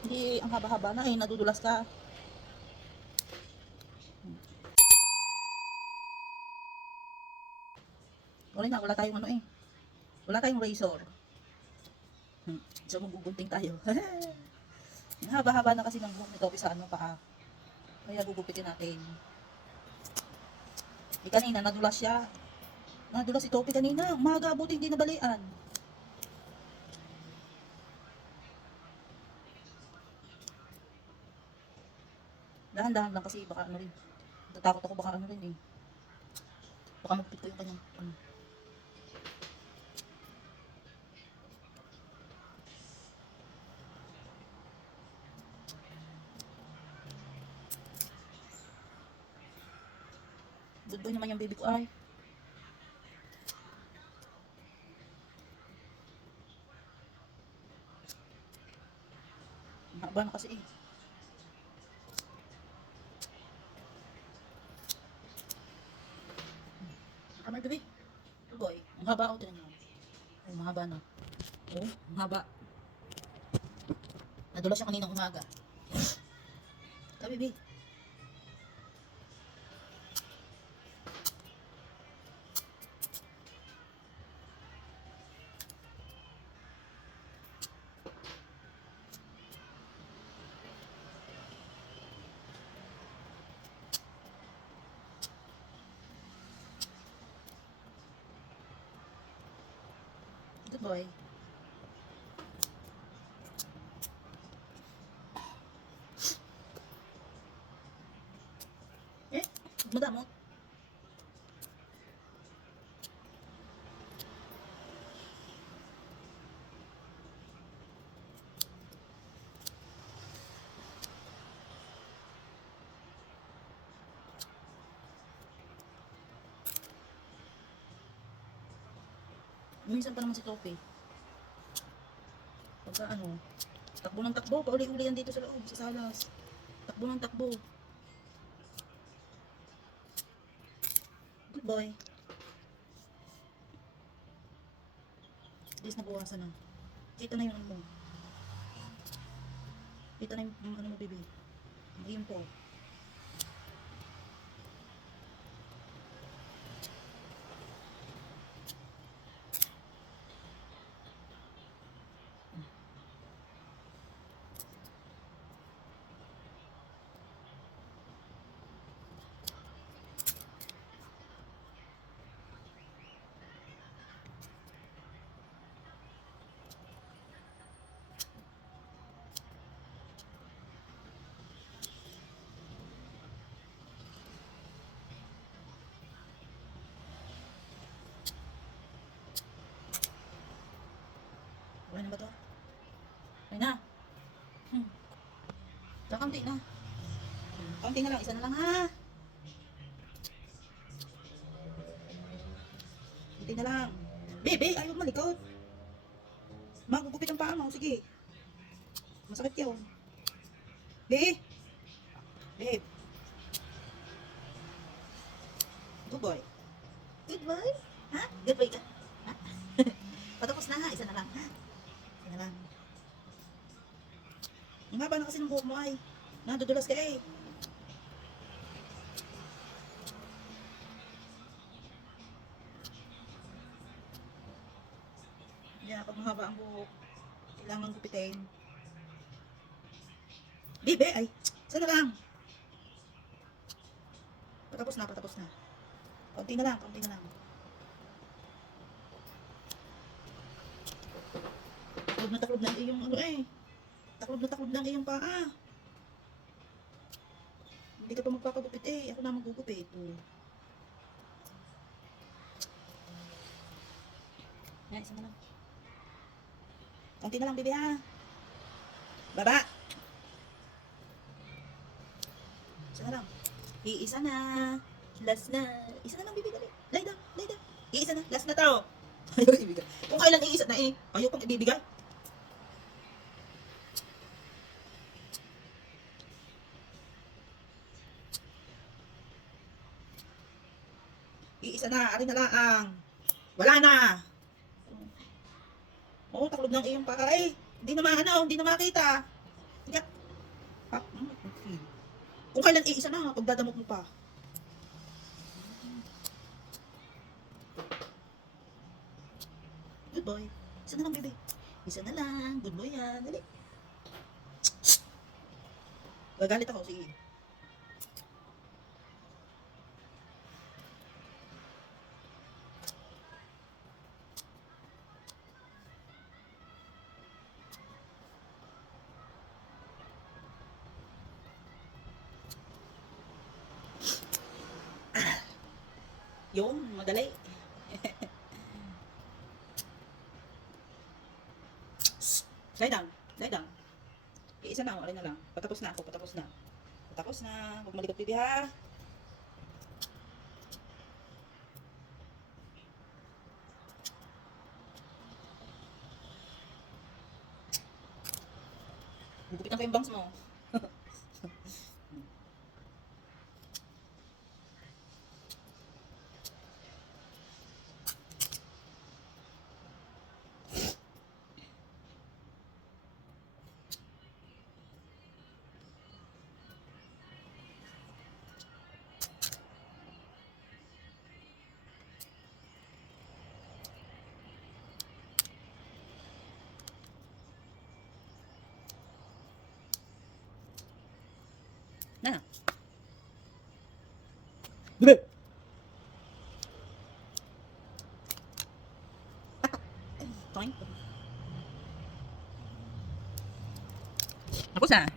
Hindi ang haba-haba na eh, nadudulas ka. Wala tayong ano eh. Wala tayong razor. So magugunting tayo. Ang haba-haba na kasi ng buhok nito sa ano paa. Kaya gugupitin natin. Kanina nadulas siya. Nadulas si Topi kanina. Umaga, buti hindi nabalian. Dahan-dahan lang kasi baka ano rin. Natatakot ako baka ano rin eh. Baka magpit ko yung kanyang ano. Good boy naman yung baby ko ay. Haba na kasi eh. Kamay baby. Good boy. Ang haba o tinan nyo. Ay, mahaba na. Oh, ang haba. Nadulas siya kaninang umaga. Ka baby. Good boy. Eh, madamot. Minsan pa naman si Topi. Pagka ano, takbo ng takbo, pauli-uli yan dito sa loob, sa salas. Takbo ng takbo. Good boy. At least nabawasan na. Kita na yung ano mo. Kita na yung ano mo, baby. Ayun po. Okay na ba to? Okay na. Kaunti na. Kaunti na lang. Isa na lang ha. Kaunti na lang. Bebe, ayaw malikot. Magugupit ang paa mo. Sige. Masakit yun. Be. Babe. Good boy. Good boy? Ha? Good boy ka? Ha? Patapos na ha. Isa na lang. Ha? Isa na lang. Ang haba na kasi ng buhok mo ay. Nadudulas ka eh. Yan, pag mahaba ang buhok, kailangan gupitin. Bibe, ay, sana lang. Patapos na, patapos na. Kaunti na lang, kaunti na lang. Taklob na iyong ano eh. Taklob na iyong paa. Hindi ka pa magpapagupit eh. Ako na magugupit. Yan, isa na lang. Kaunti na lang, bibi ha. Baba. Isa na lang. Iisa na. Last na. Isa na lang, bibi. Dali. Lay down, lay down. Iisa na. Last na tao. Ayaw ibigay. Kung kailan iisa na eh. Ayaw pang ibibigay. Iisa na. Arin na lang. Wala na. Oo, taklob ng iyong paa eh. Hindi na makita. Higa. Ha? Okay. Kung kailan isa na, pagdadamot mo pa. Good boy. Isa na lang, baby. Isa na lang. Good boy yan. Dali. Gagalit ako, sige. Yung, madali. Lie down. Lie down. Iisa na, alin na lang. Patapos na ako, patapos na. Patapos na. Huwag malikot, baby, ha? Gugupitan ko yung bangs mo. Na. Bebe. Toink. Tapos na.